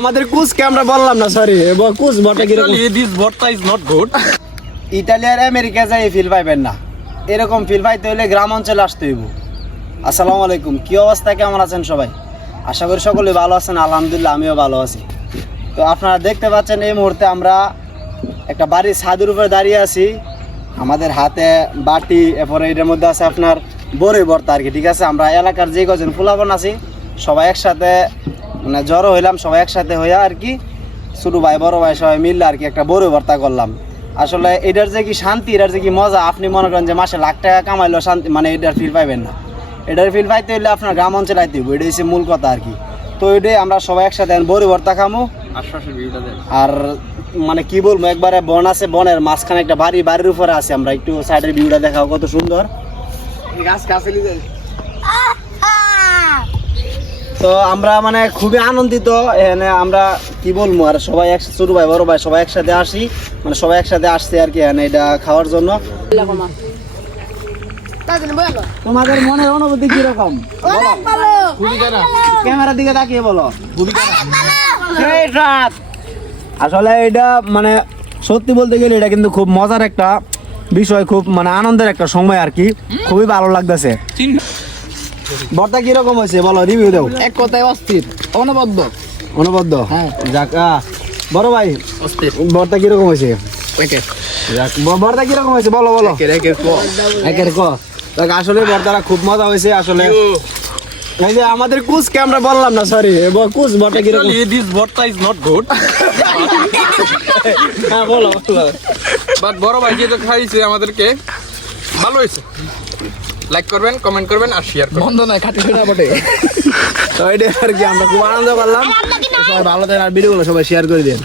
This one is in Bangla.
আমাদের কুচকে আমরা বললাম না, সরি কুচ ভর্তা কিরকম? This bharta is not good. Italy আর আমেরিকা যাই ফিল পাইবেন না, এরকম ফিল পাইতে হলে গ্রাম অঞ্চলে আসতে হইব। আসসালামু আলাইকুম, কি অবস্থা, কেমন আছেন সবাই? আশা করি সকলে ভালো আছেন। আলহামদুলিল্লাহ আমিও ভালো আছি। তো আপনারা দেখতে পাচ্ছেন এই মুহূর্তে আমরা একটা বাড়ির ছাদের উপরে দাঁড়িয়ে আছি। আমাদের হাতে বাটি, এরপরে এটার মধ্যে আছে আপনার বড়ই ভর্তা আর কি। ঠিক আছে, আমরা এলাকার যে কজন ফুলাবন আছি সবাই একসাথে মানে জড়ো হইলাম, সবাই একসাথে হইয়া আর কি ছোটো ভাই বড় ভাই সবাই মিললে আর কি একটা বড়ই ভর্তা করলাম। আসলে এটার যে কি শান্তি, এটার যে কি মজা, আপনি মনে করেন যে মাসে লাখ টাকা কামাইলেও শান্তি মানে এটার ফিল পাইবেন না। এটার ফিল পাইতে হইলে আপনার গ্রাম অঞ্চলে আইতে হইব, এটাই হচ্ছে মূল কথা আর কি। তো এটাই আমরা সবাই একসাথে বড়ই ভর্তা খামো। আর মানে কি বলবো, একবারে বন আছে, বনের মাঝখানে একটা বাড়ির উপরে আছে। আমরা একটু সাইডের ভিউটা দেখাও, কত সুন্দর। তো আমরা মানে খুবই আনন্দিত এখানে, আমরা কি বলবো আর সবাই একসাথে, ছোট ভাই বড় ভাই সবাই একসাথে আসি, মানে সবাই একসাথে আসছে আর কি এখানে এটা খাওয়ার জন্য। তোমাদের মনের অনুভূতি কিরকম? ক্যামেরার দিকে তাকিয়ে বলো। আসলে এটা মানে সত্যি বলতে গেলে এটা কিন্তু খুব মজার একটা বিষয়, খুব মানে আনন্দের একটা সময় আর কি। খুবই ভালো লাগতেছে। ভর্তা কিরকম হয়েছে বলো, রিভিউ দাও। এক কথায় অস্থির, অনবদ্য। হ্যাঁ। যাক বড় ভাই, অস্থির। ভর্তা কিরকম হয়েছে? ভর্তা কিরকম হয়েছে বলো বলো। একের ক। দেখ আসলে ভর্তাটা খুব মজা হয়েছে আসলে। এই যে আমাদের কুচকে আমরা বললাম না, সরি কুচ ভর্তা কিরকম? This bharta is not good. হ্যাঁ বলো। বাট বড় ভাই যেটা খাইছে আমাদেরকে ভালো হয়েছে। লাইক করবেন, কমেন্ট করবেন আর শেয়ার করবেন। বন্ধ নয়, খাটি শোনা বটে। তো এটা আর কি, আমরা খুব আনন্দ করলাম। সবাই ভালো থাকেন আর ভিডিওগুলো সবাই শেয়ার করে দিন।